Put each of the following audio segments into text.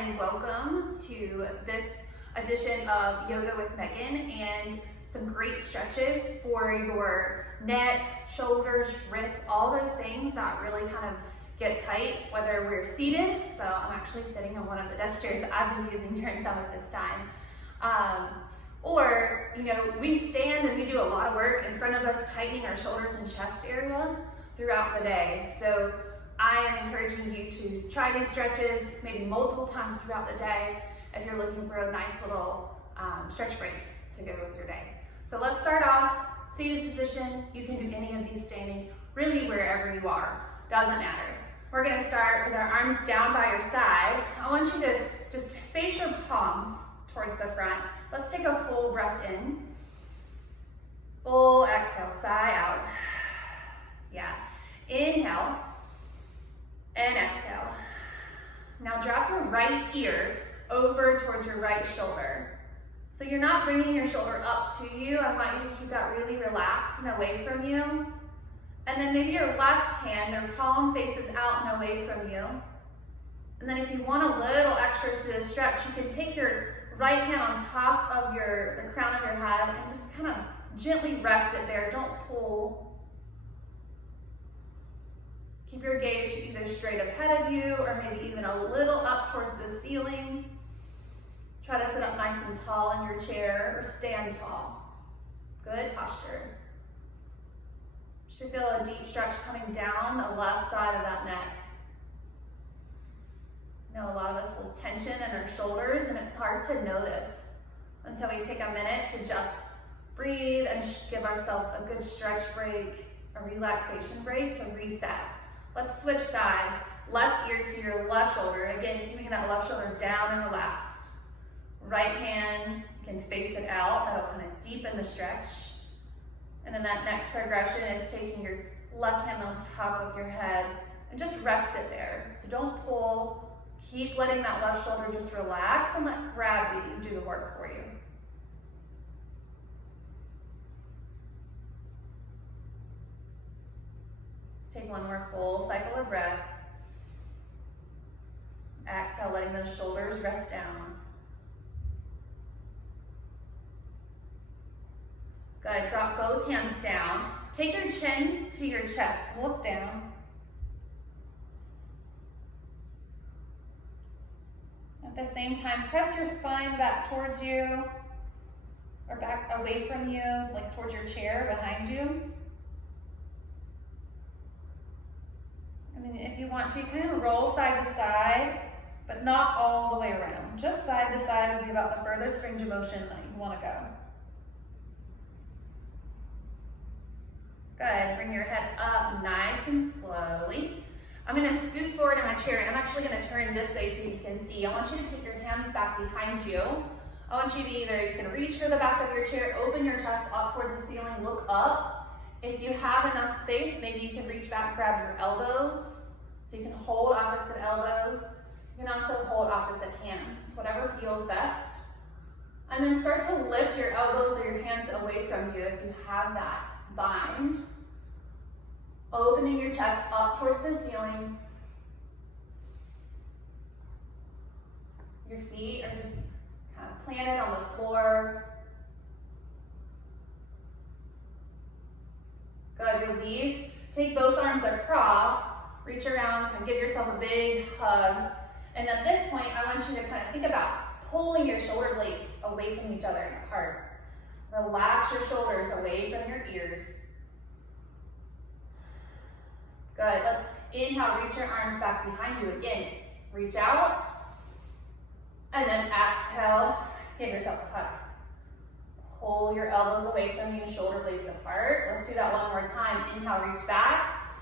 and welcome to this edition of Yoga with Megan and some great stretches for your neck, shoulders, wrists, all those things that really kind of get tight, whether we're seated. So I'm actually sitting on one of the desk chairs I've been using during summer this time. Or, we stand and we do a lot of work in front of us, tightening our shoulders and chest area throughout the day. So I am encouraging you to try these stretches maybe multiple times throughout the day if you're looking for a nice little stretch break to go with your day. So let's start off, seated position. You can do any of these standing, really wherever you are, doesn't matter. We're gonna start with our arms down by your side. I want you to just face your palms towards the front. Let's take a full breath in. Full exhale, sigh out. Yeah, inhale and exhale. Now drop your right ear over towards your right shoulder. So you're not bringing your shoulder up to you. I want you to keep that really relaxed and away from you. And then maybe your left hand or palm faces out and away from you. And then if you want a little extra to the stretch, you can take your right hand on top of the crown of your head and just kind of gently rest it there. Don't pull. Keep your gaze either straight ahead of you or maybe even a little up towards the ceiling. Try to sit up nice and tall in your chair or stand tall. Good posture. You should feel a deep stretch coming down the left side of that neck. A lot of us hold tension in our shoulders and it's hard to notice until we take a minute to just breathe and give ourselves a good stretch break, a relaxation break to reset. Let's switch sides. Left ear to your left shoulder. Again, keeping that left shoulder down and relaxed. Right hand, you can face it out. That'll kind of deepen the stretch. And then that next progression is taking your left hand on top of your head and just rest it there. So don't pull. Keep letting that left shoulder just relax and let gravity do the work for you. Let's take one more full cycle of breath. Exhale, letting those shoulders rest down. Good, drop both hands down. Take your chin to your chest, look down. At the same time, press your spine back towards you or back away from you, like towards your chair behind you. And then if you want to, kind of roll side to side, but not all the way around. Just side to side would be about the furthest range of motion that you want to go. Good, bring your head up nice and slowly. I'm gonna scoot forward in my chair and I'm actually gonna turn this way so you can see. I want you to take your hands back behind you. I want you to you can reach for the back of your chair, open your chest up towards the ceiling, look up. If you have enough space, maybe you can reach back, grab your elbows. So you can hold opposite elbows. You can also hold opposite hands, whatever feels best. And then start to lift your elbows or your hands away from you if you have that bind. Opening your chest up towards the ceiling. Your feet are just kind of planted on the floor. Good, release. Take both arms across. Reach around, kind of give yourself a big hug. And at this point, I want you to kind of think about pulling your shoulder blades away from each other and apart. Relax your shoulders away from your ears. Good, let's inhale, reach your arms back behind you again. Reach out, and then exhale, give yourself a hug. Pull your elbows away from you, shoulder blades apart. Let's do that one more time. Inhale, reach back,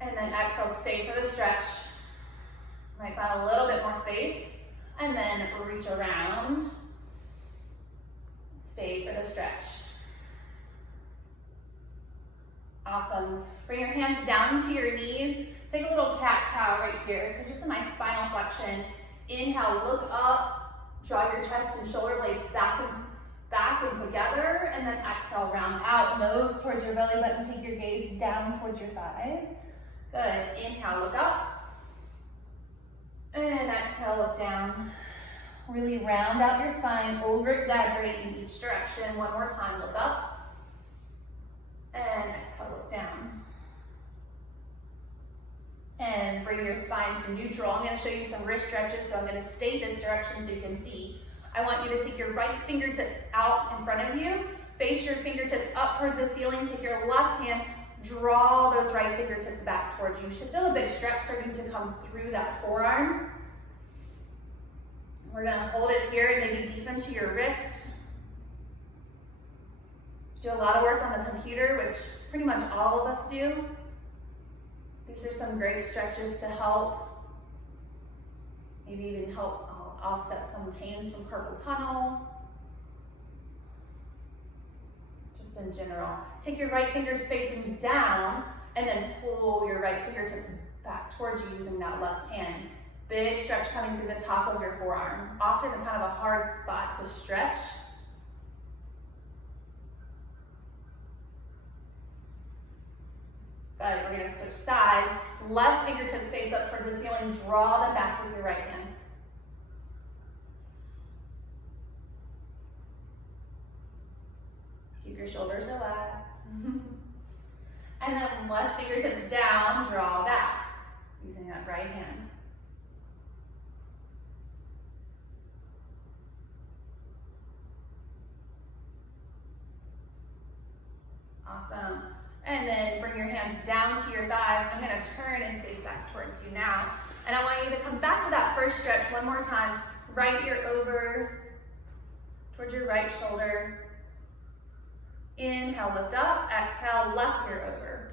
and then exhale, stay for the stretch. Might find a little bit more space, and then reach around. Stay for the stretch. Awesome. Bring your hands down to your knees. Take a little cat-cow right here. So just a nice spinal flexion. Inhale, look up. Draw your chest and shoulder blades back and together. And then exhale, round out. Nose towards your belly button. Take your gaze down towards your thighs. Good. Inhale, look up. And exhale, look Really round out your spine, over-exaggerate in each direction. One more time, look up. And exhale, look down. And bring your spine to neutral. I'm gonna show you some wrist stretches, so I'm gonna stay this direction so you can see. I want you to take your right fingertips out in front of you, face your fingertips up towards the ceiling, take your left hand, draw those right fingertips back towards you. You should feel a big stretch starting to come through that forearm. We're gonna hold it here and maybe deep into your wrist. Do a lot of work on the computer, which pretty much all of us do. These are some great stretches to help, maybe even help offset some pains from carpal tunnel. Just in general. Take your right fingers facing down and then pull your right fingertips back towards you using that left hand. Big stretch coming through the top of your forearm. Often kind of a hard spot to stretch. Good, we're gonna switch sides. Left fingertips face up towards the ceiling. Draw them back with your right hand. Keep your shoulders relaxed. And then left fingertips down, draw back, using that right hand. Awesome. And then bring your hands down to your thighs. I'm gonna turn and face back towards you now. And I want you to come back to that first stretch one more time. Right ear over towards your right shoulder. Inhale, lift up. Exhale, left ear over.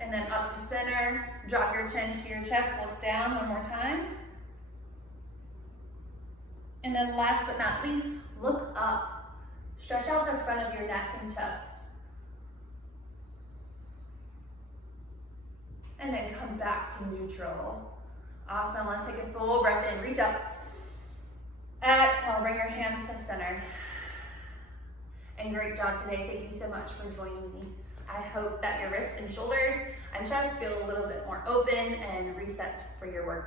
And then up to center. Drop your chin to your chest. Look down one more time. And then last but not least, look up. Stretch out the front of your neck and chest. And then come back to neutral. Awesome, let's take a full breath in, reach up. Exhale, bring your hands to center. And great job today, thank you so much for joining me. I hope that your wrists and shoulders and chest feel a little bit more open and reset for your work.